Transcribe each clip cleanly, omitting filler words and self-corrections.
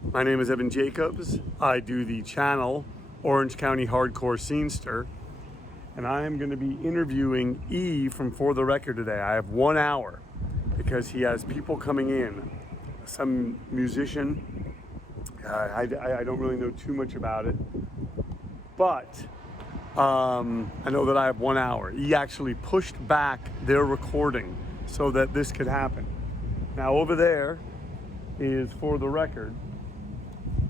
My name is Evan Jacobs. I do the channel Orange County Hardcore Scenester, and I am going to be interviewing E from For the Record today. I have 1 hour because he has people coming in, some musician. I don't really know too much about it, but I know that I have 1 hour. E actually pushed back their recording so that this could happen. Now over there is For the Record,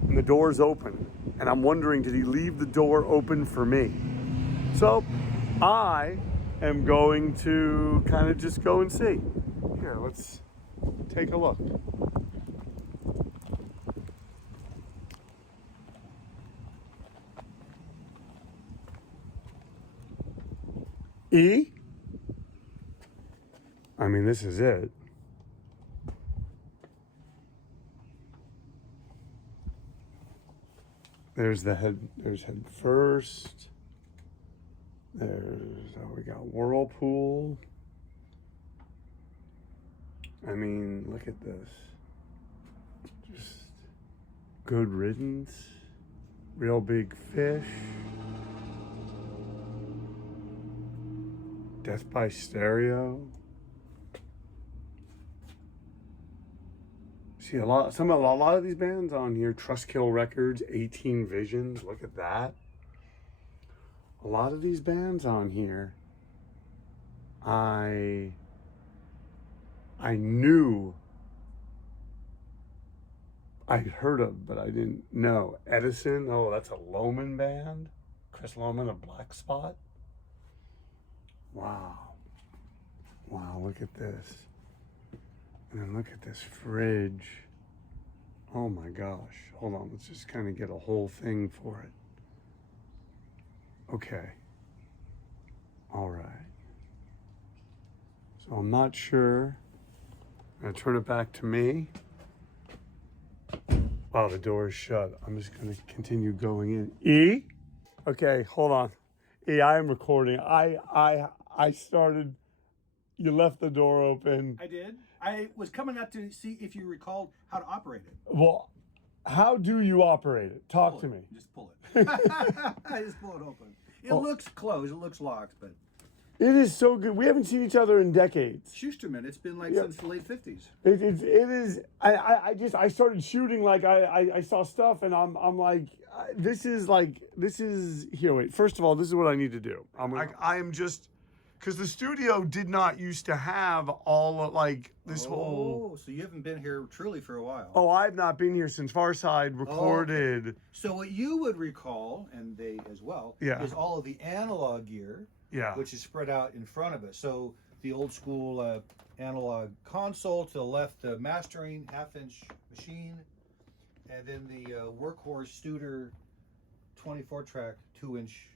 and the door's open, and I'm wondering, did he leave the door open for me? So I am going to kind of just go and see. Here, let's take a look. E? I mean, this is it. There's head first. We got Whirlpool. I mean, look at this. Just Good Riddance. Real Big Fish. Death by Stereo. See a lot of these bands on here. Trustkill Records, 18 Visions. Look at that. A lot of these bands on here, I knew I'd heard of, but I didn't know. Edison. Oh, that's a Loman band. Chris Loman of Black Spot. Wow. Wow, look at this. And then look at this fridge. Oh my gosh. Hold on, let's just kind of get a whole thing for it. Okay. All right. So I'm not sure. I'm going to turn it back to me. Wow, the door is shut. I'm just going to continue going in. E? Okay, hold on. E, I am recording. I started. You left the door open. I did. I was coming out to see if you recalled how to operate it. Well, how do you operate it? Talk to me. Just pull it. I just pull it open. It looks closed. It looks locked, but it is so good. We haven't seen each other in decades. Schusterman. It's been like since the late 50s. It is. I started shooting like I saw stuff, and I'm like, this is here. Wait. First of all, this is what I need to do. I am just. Because the studio did not used to have all of, like, this whole... Oh, so you haven't been here truly for a while. Oh, I've not been here since Farside recorded. Okay. So what you would recall, and they as well, is all of the analog gear, which is spread out in front of us. So the old school analog console, to the left, the mastering half-inch machine, and then the workhorse Studer 24-track 2-inch.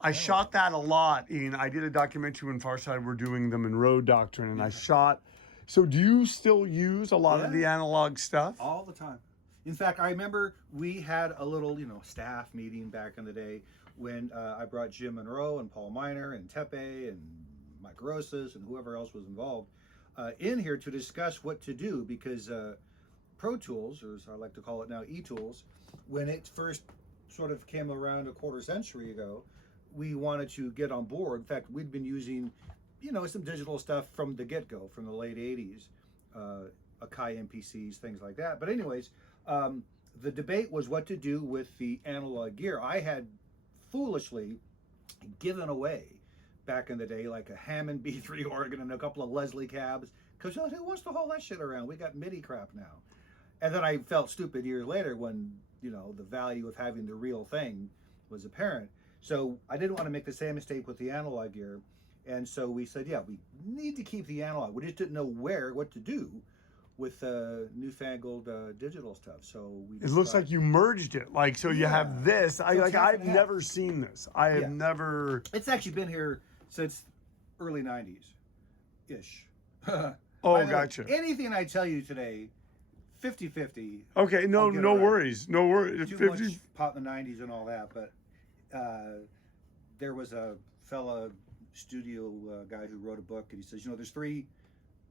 I shot that a lot, Ian. I did a documentary when Farside were doing the Monroe Doctrine, and I shot. So do you still use a lot of the analog stuff? All the time. In fact, I remember we had a little, staff meeting back in the day when I brought Jim Monroe and Paul Miner and Tepe and Mike Rosas and whoever else was involved in here to discuss what to do, because Pro Tools, or as I like to call it now, E-Tools, when it first sort of came around a quarter century ago, we wanted to get on board. In fact, we'd been using, some digital stuff from the get-go, from the late 80s, Akai MPCs, things like that. But anyways, the debate was what to do with the analog gear. I had foolishly given away back in the day, like a Hammond B3 organ and a couple of Leslie cabs, because who wants to haul that shit around? We got MIDI crap now. And then I felt stupid years later when, the value of having the real thing was apparent. So I didn't want to make the same mistake with the analog gear. And so we said, we need to keep the analog. We just didn't know what to do with newfangled digital stuff. So it looks like you merged it. Like, so you have this. I've never seen this. I have never. It's actually been here since early 90s-ish. Oh, gotcha. Anything I tell you today, 50-50. Okay, no worries. No worries. Too much pop in the 90s and all that, but there was a fella studio guy who wrote a book, and he says, there's three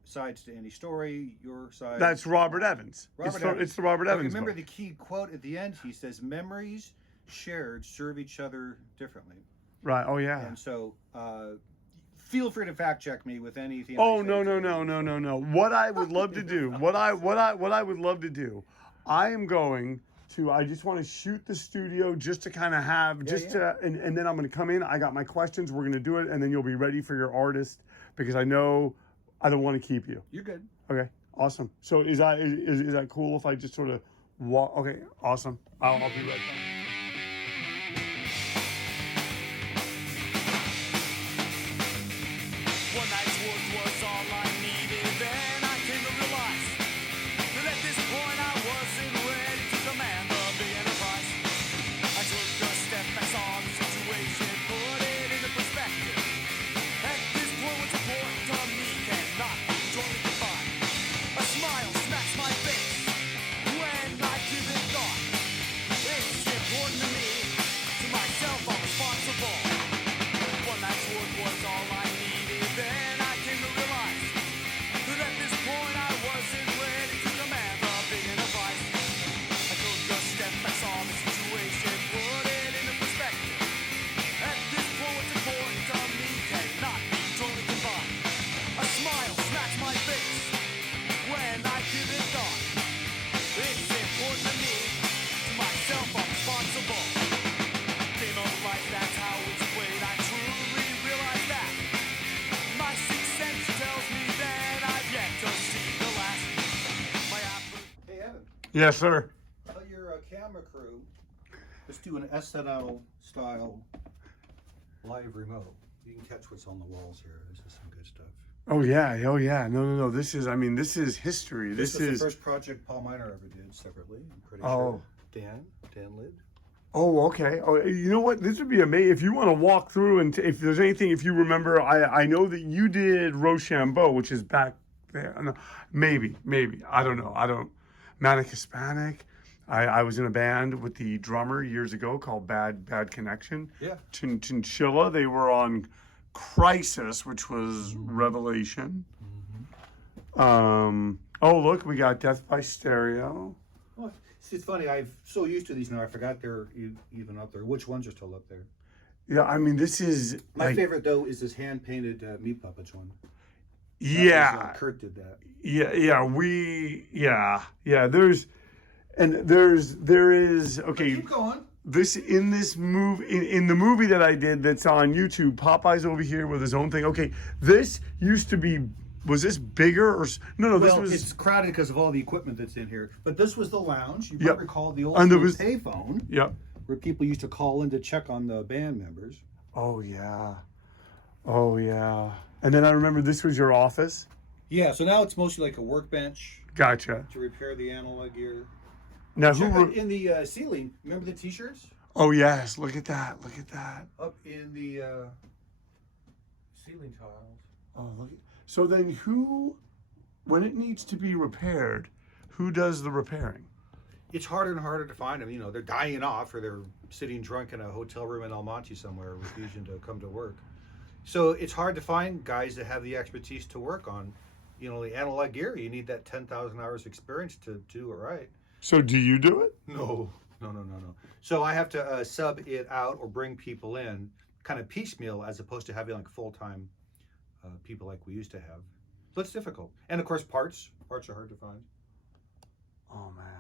sides to any story. Your side. That's Robert Evans. Evans. It's the Robert But Evans remember book. the key quote at the end. He says, "Memories shared serve each other differently." Right. Oh yeah. And so, feel free to fact check me with anything. Oh no. What I would love to do, what I would love to do, I am going to. I just want to shoot the studio just to kind of have and then I'm going to come in. I got my questions. We're going to do it, and then you'll be ready for your artist because I know I don't want to keep you. You're good. Okay. Awesome. So is that cool if I just sort of walk? Okay. Awesome. I'll be right back. One night's work was all I needed. Then I came to realize that at this point I wasn't ready to command a big enterprise. I took a step back, saw the situation, put it into perspective. At this point, what's important to me cannot be totally defined. A smile smacks my face when I give it thought. It's important to me, to myself I'm responsible. One night's work was all I needed. Then I came to realize that at this point I wasn't ready to command a big enterprise. I took a step back, saw the situation, put it into perspective. At this point, what's important to me cannot be totally defined. A smile smacks my face when I give it thought. It's important to me, to myself I'm responsible. Game of life, that's how it's played. I truly realize that. My sixth sense tells me that I've yet to see the last. Hey, Evan. Yes, sir. Tell your camera crew. Let's do an SNL style live remote. You can catch what's on the walls here. This is some good stuff. Oh yeah. No. This is history. This is the first project Paul Miner ever did separately. I'm pretty Oh. sure. Dan Lid. Oh, okay. Oh, you know what? This would be amazing if you want to walk through and if there's anything, if you remember, I know that you did Rochambeau, which is back there. No, maybe. I don't know. Manic Hispanic. I was in a band with the drummer years ago called Bad Connection. Yeah. Chinchilla. They were on Crisis, which was Revelation. Oh, look, we got Death by Stereo. Well, it's funny. I'm so used to these now. I forgot they're even up there. Which ones are still up there? Yeah, I mean, this is My favorite though is this hand painted Meat Puppets one. Yeah. Kurt did that. There is okay. Keep going. This in the movie that I did that's on YouTube. Popeye's over here with his own thing. Okay, this used to be. Was this bigger or no? This was. It's crowded because of all the equipment that's in here. But this was the lounge. You Yep. might recall the old And there was- payphone Yep. where people used to call in to check on the band members. Oh yeah. And then I remember this was your office. Yeah, so now it's mostly like a workbench Gotcha. to repair the analog gear. Now Check who? out in the ceiling. Remember the T-shirts? Oh yes, look at that. Up in the ceiling tiles. Oh look. So then who, when it needs to be repaired, who does the repairing? It's harder and harder to find them. You know, they're dying off or they're sitting drunk in a hotel room in Adamantium somewhere, refusing to come to work. So it's hard to find guys that have the expertise to work on, you know, the analog gear. You need that 10,000 hours experience to do it right. So do you do it? No. So I have to sub it out or bring people in, kind of piecemeal, as opposed to having like full-time people like we used to have. So it's difficult. And of course, parts are hard to find. Oh man.